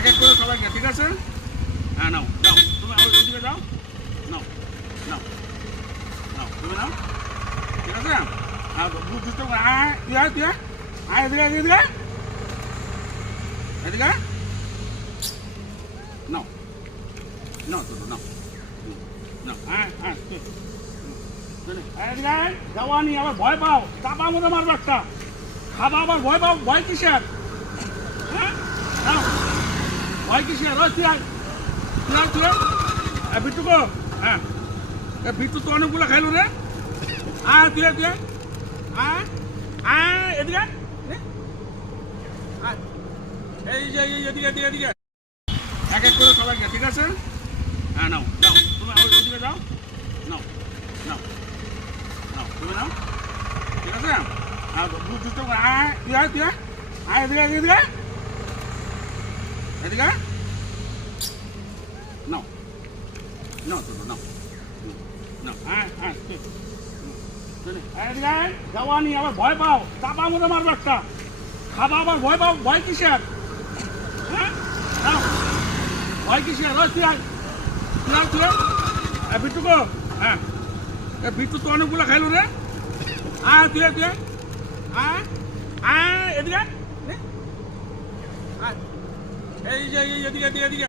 এক এক করে সবাইকে, ঠিক আছে? হ্যাঁ নাও নাও, তুমি আমার ওইদিকে যাও, নাও নাও নাও, তুমি নাও, ঠিক আছে? হ্যাঁ দুটো আয় তুই আয় তুই আয় এদিকে এদিকে এদিকে নাও নাও তো নাও নাও হ্যাঁ হ্যাঁ এদিকে যাওয়ানি আবার ভয় পাও, চাপা মতো মারবো একটা, খাবা আবার ভয় পাও, ভয় কিসের? হ্যাঁ নাও, ভয় কিসের? ওই তুই আয় তুই আয় তুই আয় বিট্টুকো, হ্যাঁ বিট্টু তো অনেকগুলো খাইলো রে, আয় তুই তুই আয় আয় এদিকে এই যে এদিকে এদিকে এদিকে এক এক করে সবাইকে, ঠিক আছে? হ্যাঁ নাও নাও, তুমি আমার ওইদিকে যাও, নাও নাও নাও, তুমি নাও, ঠিক আছে? হ্যাঁ দুটো আয় তুই আয় তুই আয় এদিকে এদিকে এদিকে নাও নাও তো নাও নাও হ্যাঁ হ্যাঁ এদিকে যাওয়ানি আবার ভয় পাও, চাপা মতো মারবো একটা, খাবা আবার ভয় পাও, ভয় কিসের? হ্যাঁ নাও, ভয় কিসের? ওই তুই আয় তুই আয় তুই বিট্টুকো, হ্যাঁ বিট্টু তো অনেকগুলো খাইলো রে, আয় তুই তুই আয় আয় এদিকে এই যে এদিকে এদিকে এদিকে